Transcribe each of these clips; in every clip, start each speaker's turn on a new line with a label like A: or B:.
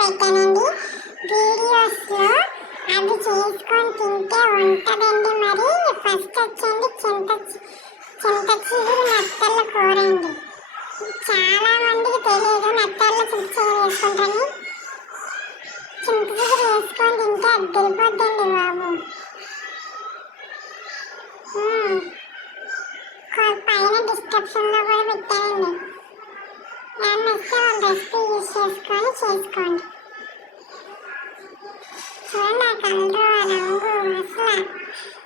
A: పెట్టానండి. వీడియోస్లో అది చేసుకొని తింటే ఉంటుందండి మరి. ఫస్ట్ వచ్చండి చింత చింత చిగురు నత్తల కూర అండి. చాలా మందికి తెలియదు నత్తల్లో చింత చిగురు వేసుకుంటాను చింత చిగురు వేసుకొని తింటే అది గెలిపోద్దండి బాబు. పైన డిస్క్రిప్షన్లో కూడా పెట్టానండి. దాన్ని వస్తే రెసిపీ యూస్ చేసుకొని చేసుకోండి. చూడండి ఆ రంగు అసలు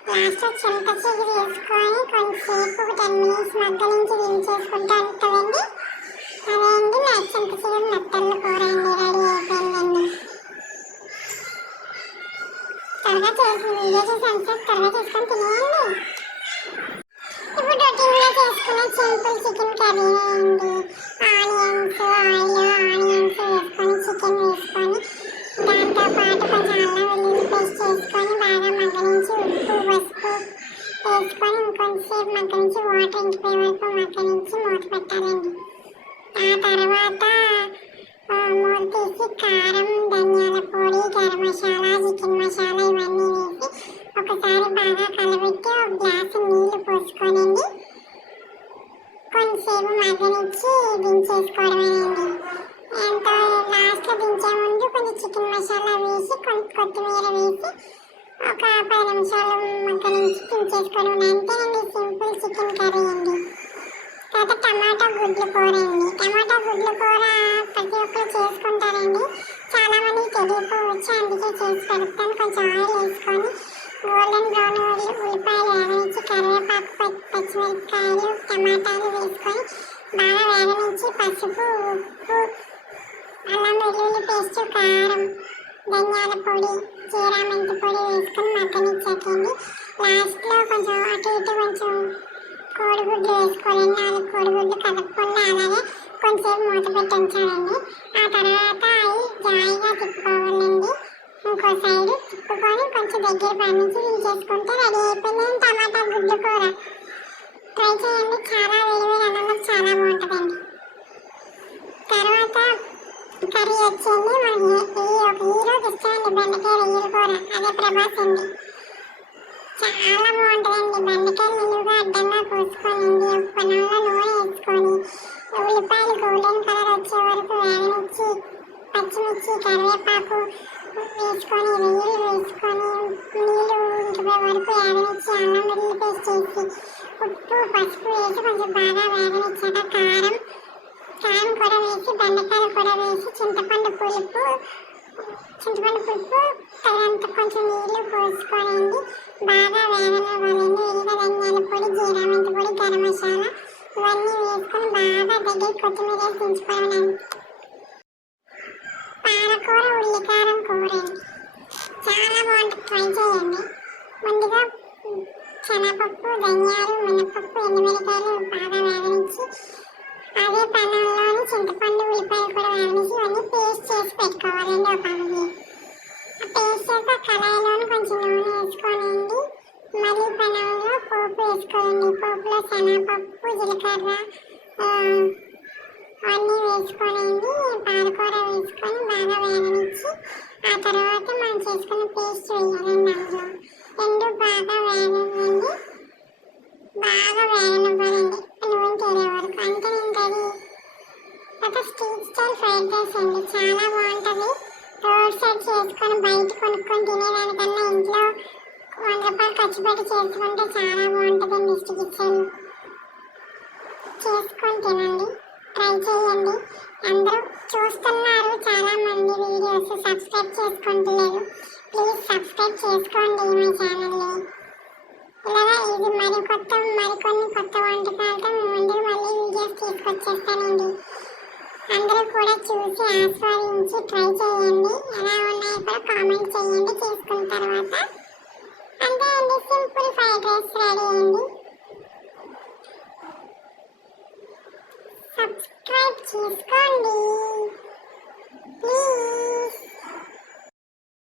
A: లాస్ట్లో చింత చిగురు వేసుకొని కొంచెంసేపు ఒక టెన్ మినిట్స్ మగ్గ నుంచి దించేసుకుంటూ ఉంటుందండి అదే అండి నా చింత చిగురు నత్తళ్ళు కూర అండి రెడీ అయిపోయిందండి త్వరగా చేసి వీడియో చేసి అంతా త్వరగా చేసుకొని తినేయండి ఇప్పుడు రొటీన్గా చేసుకునే సింపుల్ చికెన్ కర్రీ అండి ఆనియన్స్ ఆయిల్ ఆనియన్స్ వేసుకొని మగ్గనించి వాటర్ ఇంకిపోయే వరకు అక్కడి నుంచి మూత పెట్టాలండి. ఆ తర్వాత మూత తీసి కారం ధనియాల పొడి గరం మసాలా చికెన్ మసాలా ఇవన్నీ వేసి ఒకసారి బాగా కలబెట్టి ఒక గ్లాసు నీళ్ళు పోసుకోనండి. కొంతసేపు మగ్గనిచ్చి దించేసుకోవడమేనండి. ఎంతో లాస్ట్లో దించే ముందు కొంచెం చికెన్ మసాలా వేసి కొంచెం కొత్తిమీర వేసి ఒక పది నిమిషాలు మగ్గనించి దించేసుకోవడం అంతేనండి. చికెన్ కర్రీ అండి. తర్వాత టమాటా గుడ్లు కూర అండి. టమాటా గుడ్లు కూర ప్రతి ఒక్కరు చేసుకుంటారండి. చాలామంది మందికి వచ్చి అందుకే చేసి పెడతాను. కొంచెం ఆయిల్ వేసుకొని గోల్డెన్ బ్రౌన్ ఉల్లిపాయలు వేగనించి కరివేపాకు పచ్చిమిరపకాయలు టమాటాలు వేసుకొని బాగా వేగనించి పసుపు ఉప్పు అల్లం వెల్లుల్లి పేస్ట్ కారం ధనియాల పొడి జీరా మెంతి పొడి వేసుకొని మగ్గనిచ్చాకండి. లాస్ట్లో కొంచెం అటు ఇటు కొంచెం కోడిగుడ్లు వేసుకోవాలండి నాలుగు కోడిగుడ్లు కదపకుండా అలాగే కొంచెంసేపు మూత పెట్టి ఉంచాలండి ఆ తర్వాత అవి జాయిగా తిప్పుకోవాలండి. ఇంకో సైడ్ తిప్పుకొని కొంచెం దగ్గర పండించి దించేసుకుంటే రెడీ అయిపోయింది. టమాటా గుడ్డు కూర. ట్రై చేయండి. చాలా వేడి వేడి అన్నంలో చాలా బాగుంటుందండి. తర్వాత కర్రీ వచ్చేయండి. మన ఈ ఒక హీరోకి ఇష్టమండి బెండకాయ రొయ్యల కూర. అదే ప్రభాస్ అండి. చాలా బాగుంటుందండి. బెండకాయలు నిలువుగా అడ్డంగా కోసుకోనండి ఒక పనంలో నూనె వేసుకొని ఉల్లిపాయలు గోల్డెన్ కలర్ వచ్చే వరకు వేగనిచ్చి పచ్చిమిర్చి కరివేపాకు వేసుకొని రొయ్యలు వేసుకొని నీళ్ళు ఇంకిపోయే వరకు వేగనిచ్చి అల్లం వెల్లుల్లి పేస్ట్ వేసి ఉప్పు పసుపు వేసి కొంచెం బాగా వేగనిచ్చాక కారం కారం కూడా వేసి బెండకాయలు కూడా వేసి చింతపండు పులుపు చింతపండు పులుపు తగినంత కొంచెం నీళ్ళు పోసుకోనండి. బాగా వేగనివ్వాలండి విడిగా ధనియాల పొడి జీరా మెంతి పొడి గరం మసాలా ఇవన్నీ వేసుకొని బాగా దగ్గర కొత్తిమీర వేసి దించుకోవాలండి. పాలకూర ఉల్లికారం కూర చాలా బాగుంటుంది. ట్రై చేయండి. ముందుగా శనగపప్పు ధనియాలు మినపప్పు ఎండుమిరకాయలు బాగా వేగనించి అదే పన్నంలోని చింతపండు ఉల్లిపాయలు కూడా వేగనిసి ఇవన్నీ చేసి పెట్టుకోవాలండి ఒక పనులు ఆ పేస్ట్ చేసి కళాయిలోని కొంచెం నూనె వేసుకోనండి. మళ్ళీ పెనంలో పోపు వేసుకోండి పోపులో శనగపప్పు జీలకర్ర అన్నీ వేసుకోనండి. పాలకూర వేసుకొని బాగా వేగనిచ్చి ఆ తర్వాత మనం చేసుకున్న పేస్ట్ వేయాలండి అందులో. రెండు బాగా వేగనండి బాగా వేగనివ్వాలండి. ఫ్రైడ్ రైస్ అండి చాలా బాగుంటుంది. రోడ్ సైడ్ చేసుకొని బయట కొనుక్కొని తినేదానికన్నా ఇంట్లో వంద రూపాయలు ఖర్చు పెట్టి చేసుకుంటే చాలా బాగుంటుందండి స్ట్రీట్ కిచెన్ చేసుకొని తినండి. ట్రై చేయండి. అందరూ చూస్తున్నారు. చాలా మంది వీడియోస్ సబ్స్క్రైబ్ చేసుకుంటలేరు ప్లీజ్ సబ్స్క్రైబ్ చేసుకోండి మా ఛానల్ని ఇలాగా ఇది మరి కొత్త మరికొన్ని కొత్త వంటకాలతో మీ ముందుకు మళ్ళీ వీడియోస్ తీసుకొచ్చేస్తాను. అందరూ కూడా చూసి ఆస్వాదించి ట్రై చేయండి. ఎలా ఉన్నాయో కూడా కామెంట్ చేయండి చేసుకున్న తర్వాత అంతే అండి. సింపుల్ ఫ్రైడ్ రైస్ రెడీ అండి సబ్స్క్రైబ్ చేసుకోండి.